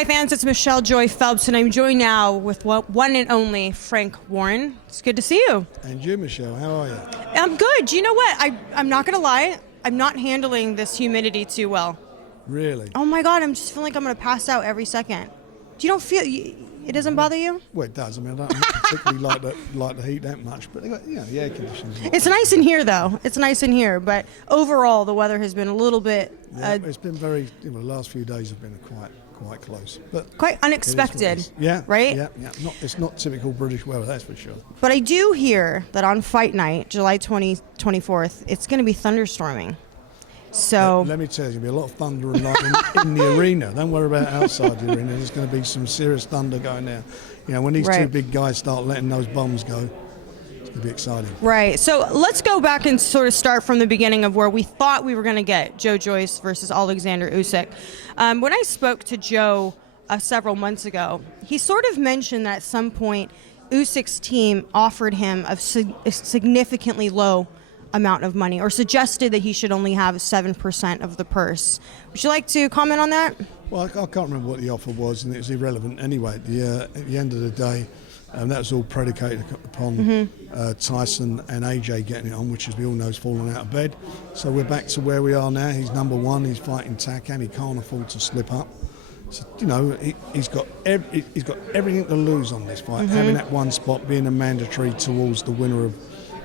Fight fans, it's Michelle Joy Phelps, and I'm joined now with one and only Frank Warren. It's good to see you. And you, Michelle, how are you? I'm good. Do you know what? I'm not going to lie. I'm not handling this humidity too well. Really? Oh my God, I'm just feeling like I'm going to pass out every second. Do you don't feel, it doesn't bother you? Well, it does. I mean, I don't particularly like the heat that much, but they got, the air conditioning's not It's nice in here, though. It's nice in here, but overall, the weather has been a little bit... it's been very, the last few days have been quite close. But quite unexpected. Yeah. Right? Yeah. It's not typical British weather, that's for sure. But I do hear that on fight night, July 24th, it's going to be thunderstorming. So let me tell you, there's going to be a lot of thunder and lightning in the arena. Don't worry about outside the arena. There's going to be some serious thunder going there. When these two big guys start letting those bombs go, it's going to be exciting. Right. So let's go back and sort of start from the beginning of where we thought we were going to get Joyce versus Oleksander Usyk. When I spoke to Joe several months ago, he sort of mentioned that at some point Usyk's team offered him a significantly low amount of money, or suggested that he should only have 7% of the purse. Would you like to comment on that? Well, I can't remember what the offer was, and it was irrelevant anyway. At the end of the day, that was all predicated upon Tyson and AJ getting it on, which, as we all know, is falling out of bed. So we're back to where we are now. He's number one. He's fighting Takam. He can't afford to slip up. So, he's got everything to lose on this fight. Having that one spot being a mandatory towards the winner of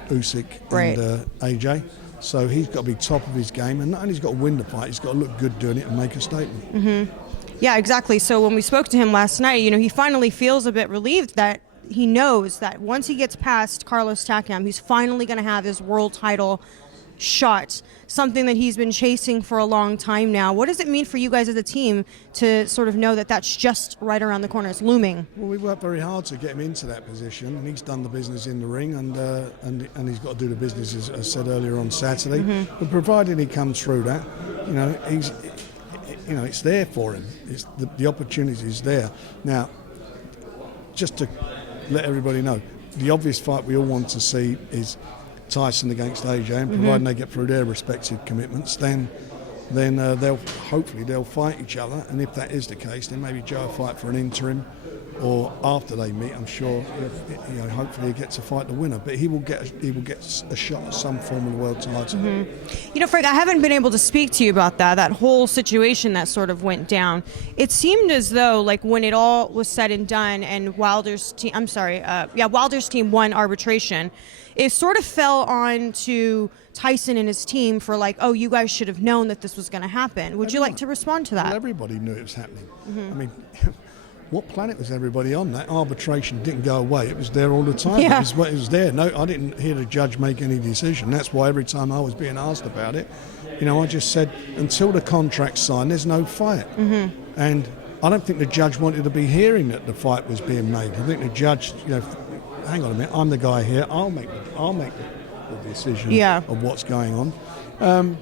Usyk and AJ. So he's got to be top of his game, and not only he's got to win the fight, he's got to look good doing it and make a statement. Yeah, exactly. So when we spoke to him last night, he finally feels a bit relieved that he knows that once he gets past Carlos Takam, he's finally going to have his world title shot, something that he's been chasing for a long time now. What does it mean for you guys as a team to sort of know that that's just right around the corner? It's looming. Well, we worked very hard to get him into that position, and he's done the business in the ring, and he's got to do the business, as I said earlier, on Saturday. But provided he comes through that, it's there for him. It's the opportunity is there. Now, just to let everybody know, the obvious fight we all want to see is Tyson against AJ, and providing they get through their respective commitments, then they'll fight each other. And if that is the case, then maybe Joe will fight for an interim, or after they meet, I'm sure hopefully he gets to fight the winner. But he will get a shot at some form of the world title. Frank, I haven't been able to speak to you about that whole situation that sort of went down. It seemed as though, like, when it all was said and done, and Wilder's team won arbitration, it sort of fell on to Tyson and his team for you guys should have known that this was going to happen. Would you like to respond to that? Well, everybody knew it was happening. I mean, what planet was everybody on? That arbitration didn't go away. It was there all the time. Yeah. It was there. No, I didn't hear the judge make any decision. That's why every time I was being asked about it, I just said, until the contract's signed, there's no fight. And I don't think the judge wanted to be hearing that the fight was being made. I think the judge, hang on a minute, I'm the guy here. I'll make the decision of what's going on.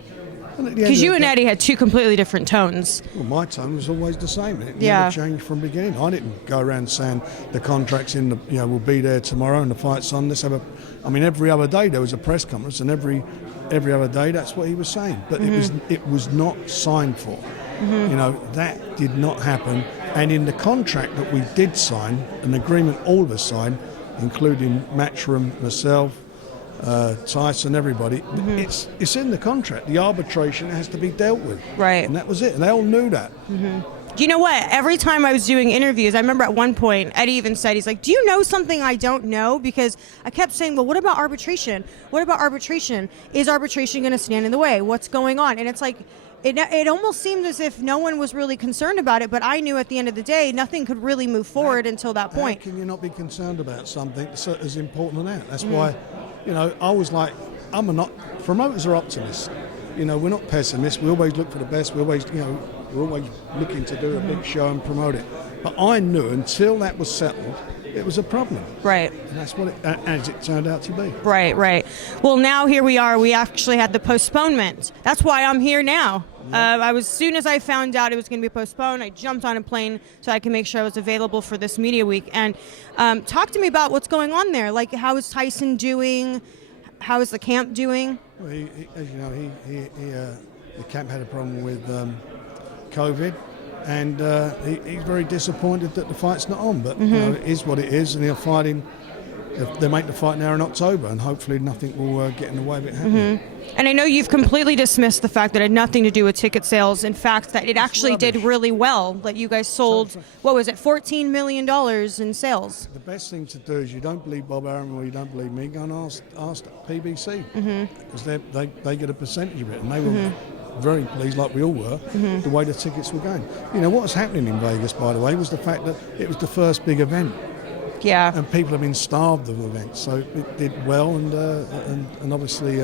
Because you and Eddie had two completely different tones. Well, my tone was always the same. It never changed from the beginning. I didn't go around saying the contract's will be there tomorrow and the fight's on. Every other day there was a press conference, and every other day that's what he was saying. But it was not signed for. That did not happen. And in the contract that we did sign, an agreement all of us signed, including Matchroom, myself, Tyson, everybody, it's in the contract. The arbitration has to be dealt with. Right. And that was it. And they all knew that. Do you know what? Every time I was doing interviews, I remember at one point, Eddie even said, he's like, do you know something I don't know? Because I kept saying, well, what about arbitration? What about arbitration? Is arbitration going to stand in the way? What's going on? And it's like, it almost seemed as if no one was really concerned about it, but I knew at the end of the day, nothing could really move forward until that point. How can you not be concerned about something as important as that? That's why, I was like, promoters are optimists. We're not pessimists. We always look for the best. We're always looking to do a big show and promote it. But I knew until that was settled, it was a problem. Right. And that's what as it turned out to be. Right. Well, now here we are. We actually had the postponement. That's why I'm here now. As soon as I found out it was going to be postponed, I jumped on a plane so I could make sure I was available for this media week. And talk to me about what's going on there. Like, how is Tyson doing? How is the camp doing? Well, as you know, the camp had a problem with COVID. and he's very disappointed that the fight's not on. But you know, it is what it is, and he'll fight him. They make the fight now in October, and hopefully nothing will get in the way of it happening. And I know you've completely dismissed the fact that it had nothing to do with ticket sales. In fact, that it actually did really well. That you guys sold, what was it, $14 million in sales? The best thing to do is you don't believe Bob Arum or you don't believe me, go and ask PBC, because they get a percentage of it, and they were very pleased, like we all were, the way the tickets were going. You know, what was happening in Vegas, by the way, was the fact that it was the first big event. Yeah. And people have been starved of events, so it did well, and obviously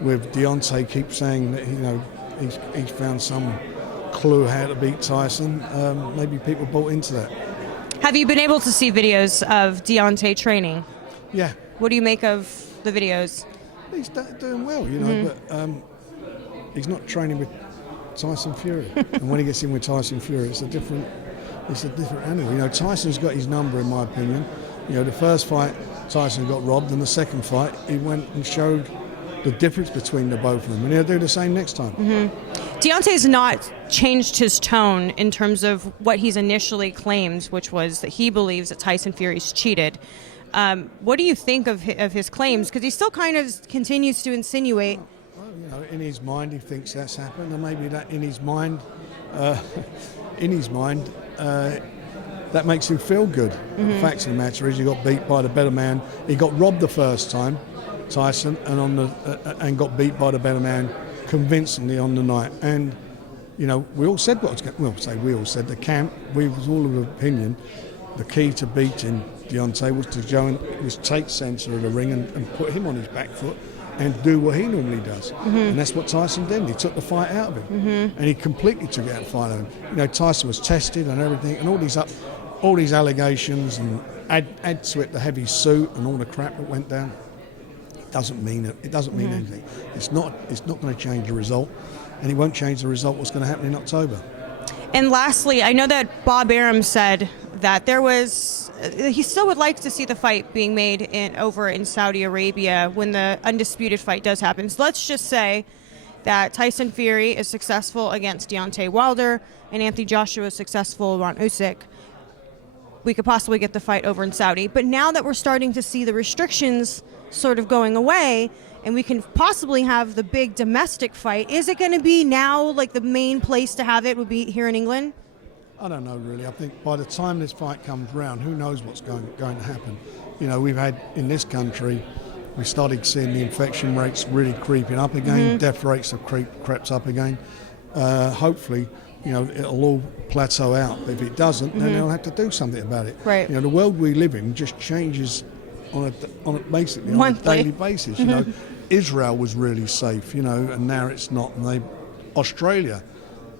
with Deontay keep saying that, you know, he's found some clue how to beat Tyson, maybe people bought into that. Have you been able to see videos of Deontay training? Yeah. What do you make of the videos? He's doing well, you know, but he's not training with Tyson Fury. And when he gets in with Tyson Fury, it's a different animal. You know, Tyson's got his number, in my opinion. You know, the first fight, Tyson got robbed, and the second fight, he went and showed the difference between the both of them, and he'll do the same next time. Deontay's not changed his tone in terms of what he's initially claimed, which was that he believes that Tyson Fury's cheated. What do you think of his claims? Because he still kind of continues to insinuate. Well, you know, in his mind, he thinks that's happened, and maybe that in his mind, that makes him feel good. The fact of the matter is, he got beat by the better man. He got robbed the first time, Tyson, and got beat by the better man convincingly on the night. And you know, we all said what was going. Well, we all said the camp. We was all of the opinion. The key to beating Deontay was to go and take centre of the ring and put him on his back foot and do what he normally does. And that's what Tyson did. He took the fight out of him, and he completely took it out of the fight out of him. You know, Tyson was tested and everything, and all these allegations, and add to it the heavy suit and all the crap that went down. It doesn't mean anything. It's not going to change the result, and it won't change the result. What's going to happen in October? And lastly, I know that Bob Arum said that he still would like to see the fight being made over in Saudi Arabia when the undisputed fight does happen. So let's just say that Tyson Fury is successful against Deontay Wilder and Anthony Joshua is successful on Usyk. We could possibly get the fight over in Saudi. But now that we're starting to see the restrictions sort of going away, and we can possibly have the big domestic fight, is it going to be now like the main place to have it would be here in England? I don't know, really. I think by the time this fight comes round, who knows what's going to happen. You know, we've had, in this country, we started seeing the infection rates really creeping up again. Death rates have crept up again. Hopefully, you know, it'll all plateau out. But if it doesn't, then they'll have to do something about it. Right. You know, the world we live in just changes on a daily basis. You know, Israel was really safe, you know, and now it's not. And Australia,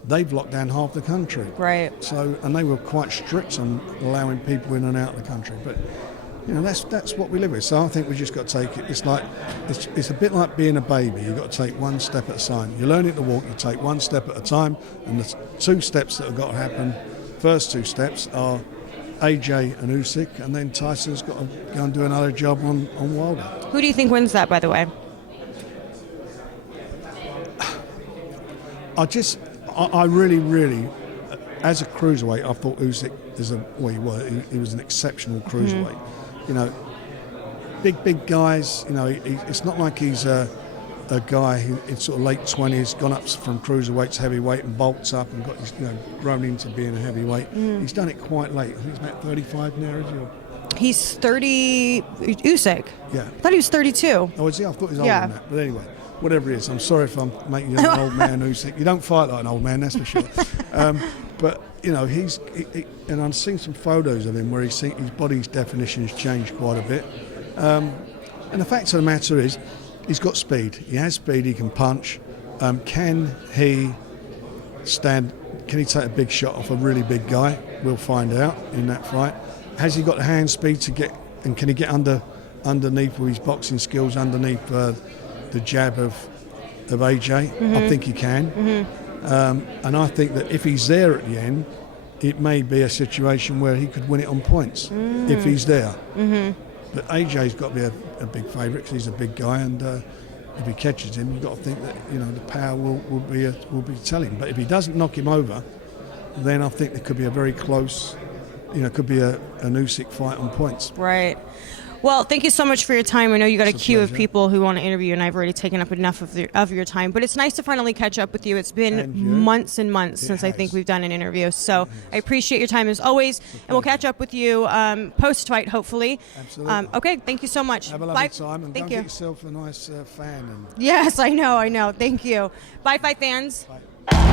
they've locked down half the country. Right. So, and they were quite strict on allowing people in and out of the country. But you know, that's what we live with. So I think we just got to take it. It's a bit like being a baby. You've got to take one step at a time. You're learning to walk. You take one step at a time, and the two steps that have got to happen. First two steps are AJ and Usyk, and then Tyson's got to go and do another job on Wilder. Who do you think wins that, by the way? I really, as a cruiserweight, I thought Usyk he was an exceptional cruiserweight. You know, big guys. You know, it's not like he's a guy who in sort of late 20s gone up from cruiserweight to heavyweight and bulks up and got grown into being a heavyweight. He's done it quite late. I think he's about 35 now, is he? He's 30. Usyk. Yeah. I thought he was 32. Oh, is he? I thought he was older than that. But anyway, whatever it is, I'm sorry if I'm making you an old man, Usyk. You don't fight like an old man, that's for sure. But you know, and I've seen some photos of him where his body's definition's changed quite a bit. And the fact of the matter is, he's got speed. He has speed. He can punch. Can he take a big shot off a really big guy? We'll find out in that fight. Has he got the hand speed to get? And can he get underneath with his boxing skills underneath the jab of AJ? I think he can. And I think that if he's there at the end, it may be a situation where he could win it on points if he's there. But AJ's got to be a big favourite because he's a big guy, and if he catches him, you've got to think that the power will be telling. But if he doesn't knock him over, then I think there could be a very close, could be an Usyk fight on points. Right. Well, thank you so much for your time. I know you got a queue of pleasure. people who want to interview, and I've already taken up enough of your time. But it's nice to finally catch up with you. It's been And you. months and months since I has. think we've done an interview. So I appreciate your time as always, and we'll catch up with you post-fight, hopefully. Absolutely. Okay, thank you so much. Have a lovely Bye. time, and Thank go you. get yourself a nice fan. And Yes, I know. Thank you. Bye, fight fans. Bye.